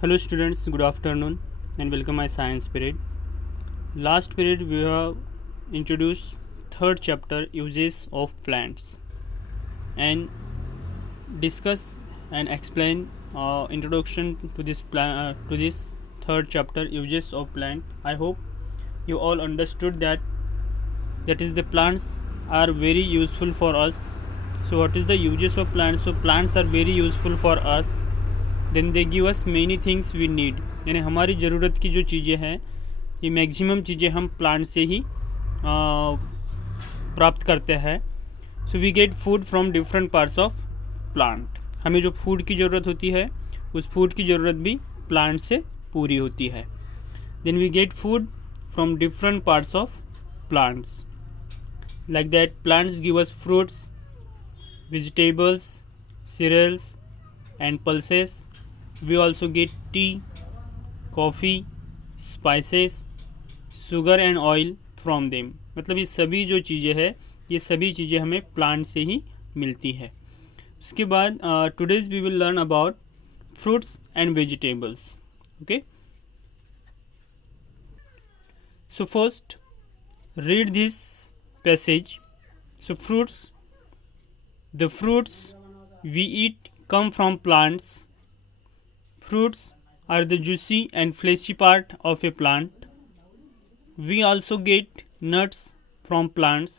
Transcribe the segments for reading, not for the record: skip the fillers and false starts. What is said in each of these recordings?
Hello students, good afternoon and welcome my science period. Last period we have introduced third chapter uses of plants and discuss and explain introduction to this third chapter uses of plant. I hope you all understood that is the plants are very useful for us. So what is the uses of plants? So plants are very useful for us. Then they give us many things we need, यानी हमारी ज़रूरत की जो चीज़ें हैं ये maximum चीज़ें हम प्लांट से ही प्राप्त करते हैं. So we get food from different parts of plant. हमें जो फूड की ज़रूरत होती है उस फूड की ज़रूरत भी प्लांट से पूरी होती है. Then we get food from different parts of plants. Like that plants give us fruits, vegetables, cereals and pulses. We also get tea, coffee, spices, sugar and oil from them. मतलब ये सभी जो चीज़ें हैं ये सभी चीज़ें हमें प्लांट से ही मिलती है. उसके बाद today's we will learn about fruits and vegetables. Okay, so first read this passage. So the fruits we eat come from plants. Fruits are the juicy and fleshy part of a plant. We also get nuts from plants.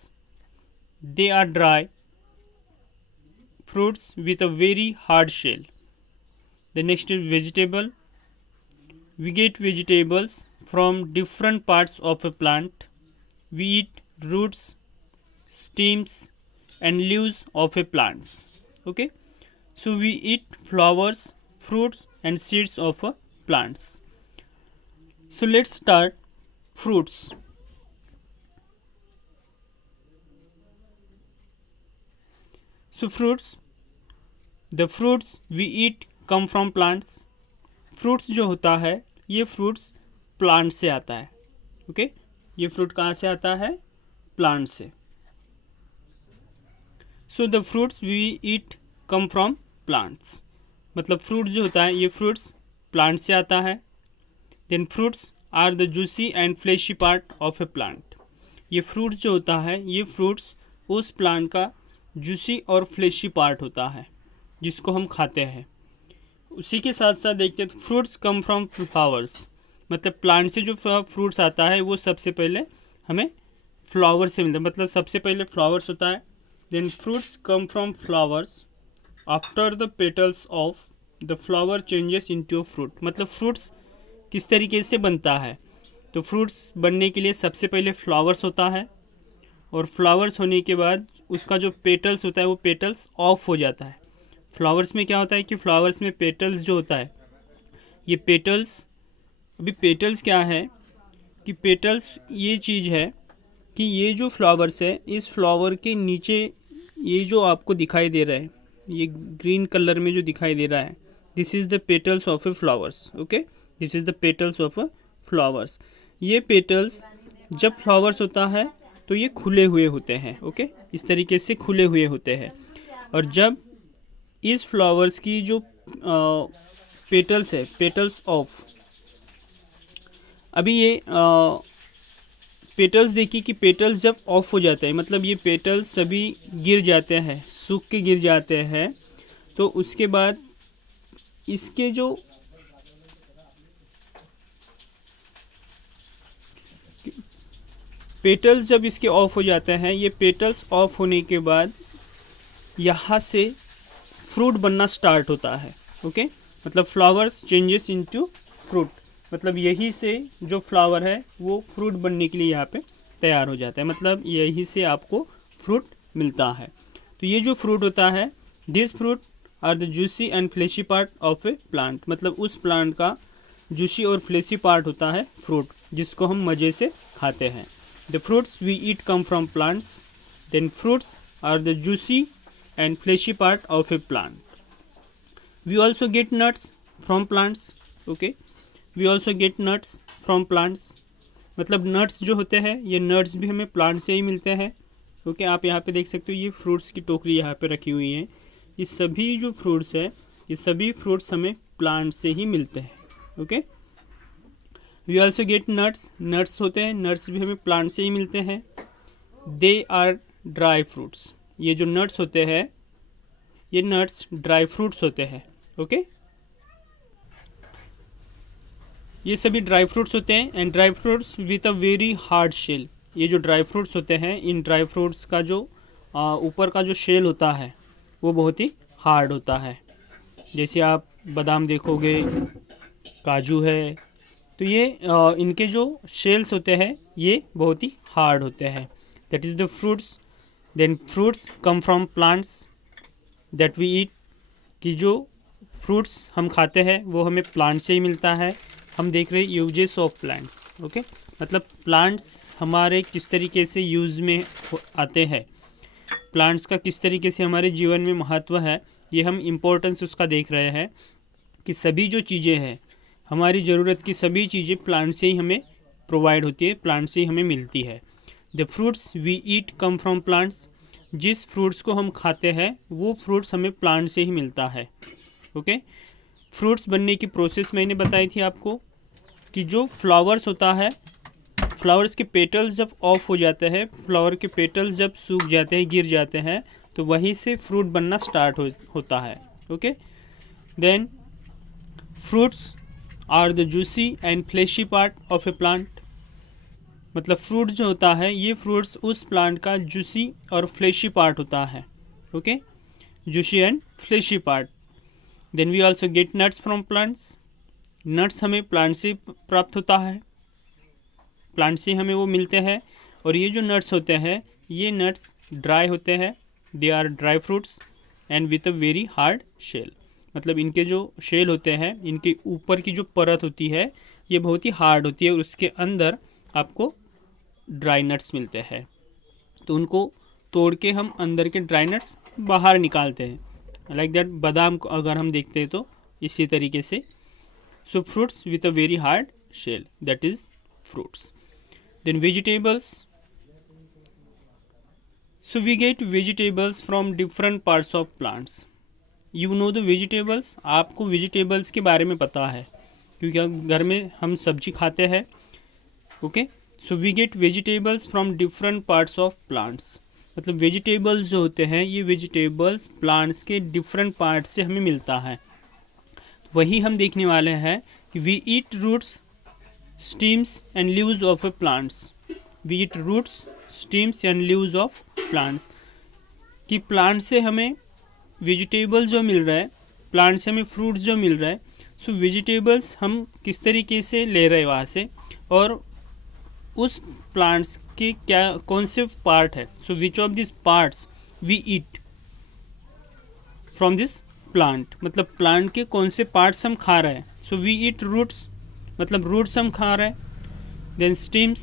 They are dry fruits with a very hard shell. The next is vegetable. We get vegetables from different parts of a plant. We eat roots, stems and leaves of a plants. Okay, so we eat flowers, fruits and seeds of plants. So let's start fruits. So the fruits we eat come from plants. Fruits जो होता है ये fruits plant से आता है. Okay, ये fruit कहाँ से आता है? Plant से. So the fruits we eat come from plants. मतलब फ्रूट जो होता है ये फ्रूट्स प्लांट से आता है. Then fruits are the juicy and fleshy part of a plant. ये फ्रूट्स जो होता है ये फ्रूट्स उस प्लांट का जूसी और फ्लेशी पार्ट होता है जिसको हम खाते हैं. उसी के साथ साथ देखते हैं फ्रूट्स कम फ्रॉम फ्लावर्स. मतलब प्लांट से जो फ्रूट्स आता है वो सबसे पहले हमें फ्लावर से मिलता है. मतलब सबसे पहले फ्लावर्स होता है. Then fruits come from flowers. After the petals of the flower changes into fruit. मतलब फ्रूट्स किस तरीके से बनता है? तो फ्रूट्स बनने के लिए सबसे पहले फ्लावर्स होता है और फ्लावर्स होने के बाद उसका जो पेटल्स होता है वो पेटल्स ऑफ हो जाता है. फ्लावर्स में क्या होता है कि फ्लावर्स में पेटल्स जो होता है ये पेटल्स, अभी पेटल्स क्या है कि पेटल्स ये चीज़ है कि ये जो फ्लावर्स है इस फ्लावर के नीचे ये जो आपको दिखाई दे रहा है ये ग्रीन कलर में जो दिखाई दे रहा है this is the petals of A flowers. Okay, this is the petals of flowers. ये पेटल्स जब फ्लावर्स होता है तो ये खुले हुए होते हैं. ओके, इस तरीके से खुले हुए होते हैं. और जब इस फ्लावर्स की जो पेटल्स है पेटल्स ऑफ, अभी ये पेटल्स देखिए कि पेटल्स जब ऑफ हो जाते हैं मतलब ये पेटल्स सभी गिर जाते हैं, सूख के गिर जाते हैं. तो उसके बाद इसके जो पेटल्स जब इसके ऑफ हो जाते हैं ये पेटल्स ऑफ होने के बाद यहाँ से फ्रूट बनना स्टार्ट होता है. ओके, मतलब फ्लावर्स चेंजेस इनटू फ्रूट. मतलब यही से जो फ्लावर है वो फ्रूट बनने के लिए यहाँ पे तैयार हो जाता है. मतलब यही से आपको फ्रूट मिलता है. तो ये जो फ्रूट होता है this fruit are the juicy and fleshy part of a plant. मतलब उस प्लांट का जूसी और फ्लेशी पार्ट होता है फ्रूट जिसको हम मज़े से खाते हैं. The fruits we eat come from plants. Then fruits are the juicy and fleshy part of a plant. We also get nuts from plants. Okay, we also get nuts from plants. मतलब nuts जो होते हैं ये nuts भी हमें plant से ही मिलते हैं. ओके, आप यहाँ पे देख सकते हो ये फ्रूट्स की टोकरी यहाँ पे रखी हुई है. ये सभी जो फ्रूट्स है ये सभी फ्रूट्स हमें प्लांट से ही मिलते हैं. Okay. We also get nuts, nuts होते हैं, नट्स भी हमें प्लांट से ही मिलते हैं। दे आर ड्राई फ्रूट्स, ये जो नट्स होते हैं ये नट्स ड्राई फ्रूट्स होते हैं। ओके, ये सभी ड्राई फ्रूट्स होते हैं and dry fruits with a very hard shell. ये जो ड्राई फ्रूट्स होते हैं, इन ड्राई फ्रूट्स का जो ऊपर का जो शेल होता है वो बहुत ही हार्ड होता है। जैसे आप बादाम देखोगे, काजू है, तो ये इनके जो शेल्स होते हैं ये बहुत ही हार्ड होते हैं। That is the fruits. Then fruits come from plants that we eat, कि जो फ्रूट्स हम खाते हैं वो हमें प्लांट से ही मिलता है। हम देख रहे हैं यूजेस ऑफ प्लांट्स। ओके, मतलब प्लांट्स हमारे किस तरीके से यूज़ में आते हैं, प्लांट्स का किस तरीके से हमारे जीवन में महत्व है, ये हम इम्पोर्टेंस उसका देख रहे हैं कि सभी जो चीज़ें हैं, हमारी ज़रूरत की सभी चीज़ें प्लांट से ही हमें प्रोवाइड होती है, प्लांट से ही हमें मिलती है। The fruits we eat come from plants, जिस फ्रूट्स को हम खाते हैं वो फ्रूट्स हमें प्लांट से ही मिलता है। ओके, फ्रूट्स बनने की प्रोसेस मैंने बताई थी आपको कि जो फ्लावर्स होता है, फ्लावर्स के पेटल्स जब ऑफ हो जाते हैं, फ्लावर के पेटल्स जब सूख जाते हैं, गिर जाते हैं, तो वहीं से फ्रूट बनना स्टार्ट होता है। Okay, then fruits are the juicy and fleshy part of a plant, मतलब फ्रूट जो होता है ये फ्रूट्स उस प्लांट का जूसी और फ्लेशी पार्ट होता है। Okay, juicy and fleshy part. Then we also get nuts from plants, nuts हमें प्लांट से प्राप्त होता है, प्लांट से हमें वो मिलते हैं। और ये जो नट्स होते हैं ये नट्स ड्राई होते हैं, they are dry fruits and with a very hard shell, मतलब इनके जो शेल होते हैं, इनके ऊपर की जो परत होती है ये बहुत ही हार्ड होती है और उसके अंदर आपको ड्राई नट्स मिलते हैं। तो उनको तोड़ के हम अंदर के ड्राई नट्स बाहर निकालते हैं। लाइक दैट, बादाम को अगर हम देखते हैं तो इसी तरीके से। So fruits with a very hard shell, that is fruits. Then vegetables. So we get vegetables from different parts of plants. You know the vegetables. आपको vegetables के बारे में पता है क्योंकि घर में हम सब्जी खाते हैं। Okay, so we get vegetables from different parts of plants, मतलब वेजिटेबल्स जो होते हैं ये वेजिटेबल्स प्लांट्स के डिफरेंट पार्ट से हमें मिलता है। वही हम देखने वाले हैं कि we eat roots, stems and leaves of a plants. We eat roots, stems and leaves of plants. कि प्लांट से हमें वेजिटेबल जो मिल रहा है, प्लांट से हमें फ्रूट्स जो मिल रहा है, सो वेजिटेबल्स हम किस तरीके से ले रहे हैं वहाँ से, और उस प्लांट्स के क्या कौन से पार्ट है, so which of this parts we eat from this plant, मतलब प्लांट के कौन से पार्ट्स हम खा रहे हैं। सो वी ईट रूट्स, मतलब रूट्स हम खा रहे हैं। Then stems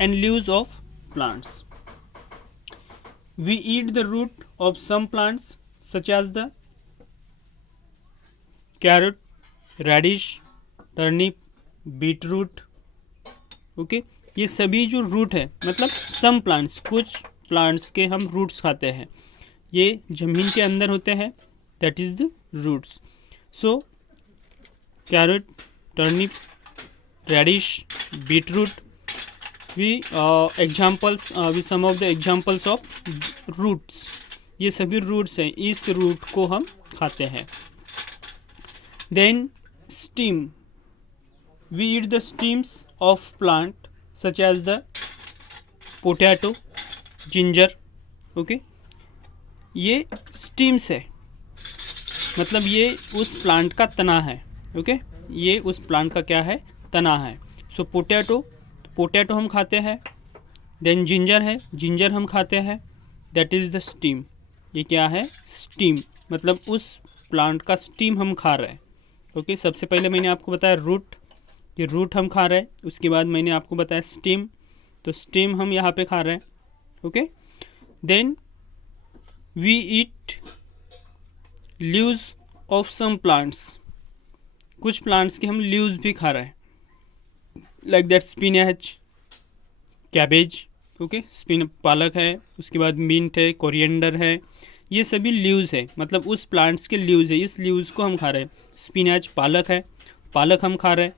and leaves of plants, we eat the root of some plants such as the carrot, radish, turnip, beet root. Okay, ये सभी जो रूट है, मतलब सम प्लांट्स, कुछ प्लांट्स के हम रूट्स खाते हैं, ये जमीन के अंदर होते हैं, that is the roots. So carrot, turnip, radish, beetroot, we some of the examples of roots, ये सभी रूट्स हैं, इस रूट को हम खाते हैं। Then stem, we eat the stems of plant such as the potato, ginger. Okay, ये stems है, मतलब ये उस प्लांट का तना है। ओके, ये उस प्लांट का क्या है, तना है। सो पोटैटो हम खाते हैं। देन जिंजर है, जिंजर हम खाते हैं, दैट इज़ द स्टीम। ये क्या है, स्टीम, मतलब उस प्लांट का स्टीम हम खा रहे हैं। ओके, सबसे पहले मैंने आपको बताया रूट, कि रूट हम खा रहे हैं, उसके बाद मैंने आपको बताया स्टीम, तो स्टीम हम यहाँ पे खा रहे हैं। Okay, then we eat leaves of some plants, कुछ प्लांट्स के हम लीव्स भी खा रहे हैं, like that spinach, cabbage. Okay, पालक है, उसके बाद मिंट है, कोरिएंडर है, ये सभी लीव्स है, मतलब उस प्लांट्स के लीव्स है, इस लीव्स को हम खा रहे हैं। स्पिनच पालक है, पालक हम खा रहे हैं,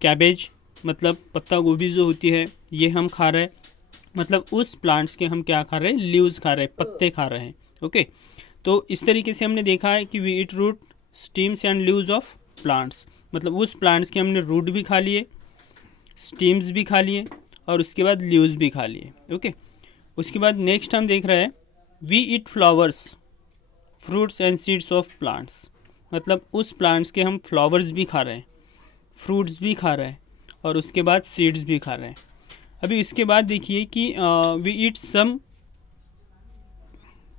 कैबेज मतलब पत्ता गोभी जो होती है ये हम खा रहे हैं, मतलब उस प्लांट्स के हम क्या खा रहे हैं, लीव्स खा रहे हैं, पत्ते खा रहे हैं। ओके, तो इस तरीके से हमने देखा है कि we eat root, stems and leaves of plants, मतलब उस प्लांट्स के हमने रूट भी खा लिए, स्टीम्स भी खा लिए और उसके बाद लीव्स भी खा लिए। ओके, उसके बाद नेक्स्ट हम देख रहे हैं we eat flowers, fruits and seeds of plants, मतलब उस प्लांट्स के हम फ्लावर्स भी खा रहे हैं, फ्रूट्स भी खा रहे हैं और उसके बाद सीड्स भी खा रहे हैं। अभी इसके बाद देखिए कि we eat some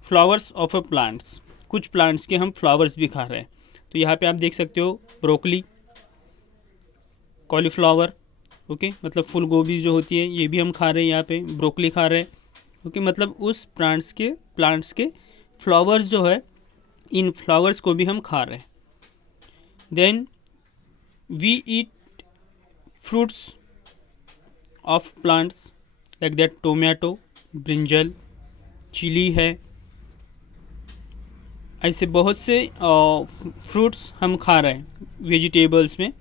flowers of a plants, कुछ प्लांट्स के हम फ्लावर्स भी खा रहे हैं। तो यहाँ पे आप देख सकते हो ब्रोकली, कॉलीफ्लावर, ओके, मतलब फूल गोभी जो होती है ये भी हम खा रहे हैं, यहाँ पे ब्रोकली खा रहे हैं। ओके, मतलब उस प्लांट्स के फ्लावर्स जो है, इन फ्लावर्स को भी हम खा रहे हैं। Then we eat fruits of plants like that tomato, brinjal, chilli है, ऐसे बहुत से फ्रूट्स हम खा रहे हैं वेजिटेबल्स में,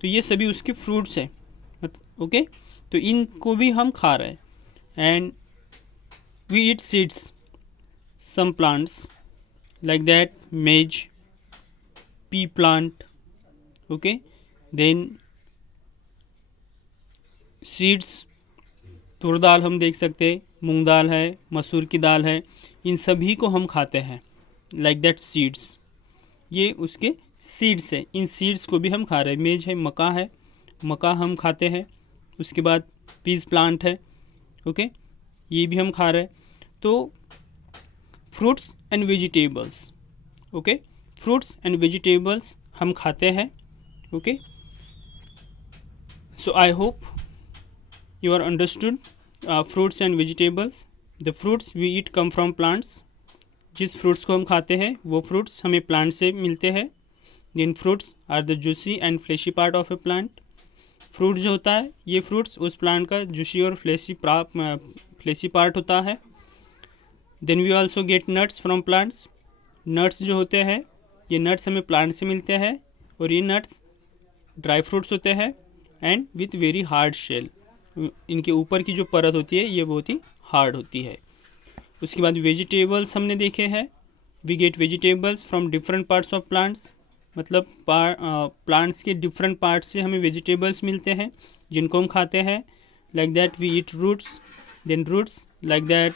तो ये सभी उसके फ्रूट्स हैं। ओके, तो इनको भी हम खा रहे हैं। And we eat seeds, some plants like that maize, pea plant, okay, then seeds, तुर दाल हम देख सकते हैं, मूंग दाल है, मसूर की दाल है, इन सभी को हम खाते हैं लाइक दैट सीड्स, ये उसके सीड्स है, इन सीड्स को भी हम खा रहे हैं। मेज है, मक्का हम खाते हैं। उसके बाद पीस प्लांट है, ओके, ये भी हम खा रहे हैं। तो fruits and vegetables, okay, fruits and vegetables हम खाते हैं। Okay, so I hope you are understood fruits and vegetables. The fruits we eat come from plants. जिस फ्रूट्स को हम खाते हैं वो फ्रूट्स हमें प्लांट से मिलते हैं। Then fruits are the juicy and fleshy part of a plant. Fruit जो होता है ये फ्रूट्स उस प्लांट का जूसी और फ्लेशी पार्ट होता है। Then we also get nuts from plants. Nuts जो होते हैं ये नट्स हमें प्लांट से मिलते हैं और ये नट्स ड्राई फ्रूट्स होते हैं and with very hard shell, इनके ऊपर की जो परत होती है ये बहुत ही हार्ड होती है। उसके बाद वेजिटेबल्स हमने देखे हैं, we get vegetables from different parts of plants, मतलब प्लांट्स के डिफरेंट पार्ट्स से हमें वेजिटेबल्स मिलते हैं जिनको हम खाते हैं। Like that we eat roots, then roots like that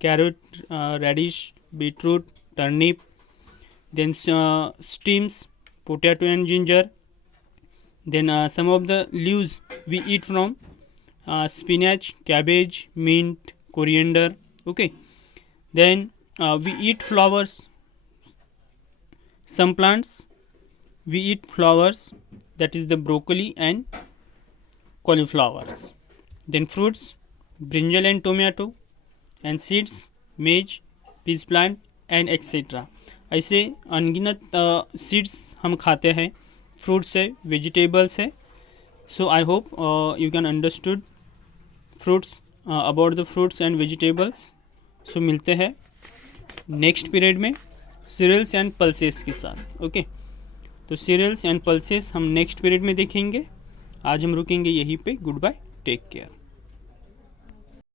carrot, radish, beetroot, turnip, then stems, potato and ginger, then some of the leaves we eat from spinach, cabbage, mint, coriander. Okay, then we eat flowers. Some plants we eat flowers, that is the broccoli and cauliflowers. Then fruits, brinjal and tomato, and seeds, maize, peas plant and etc. ऐसे अनगिनत seeds हम खाते हैं, fruits है, vegetables है। So I hope you can understood fruits about the fruits and vegetables. So मिलते हैं next period में सीरियल्स एंड पल्सेस के साथ। ओके, तो सीरियल्स एंड पल्सेस हम नेक्स्ट पीरियड में देखेंगे। आज हम रुकेंगे यहीं पे। Good bye, take care.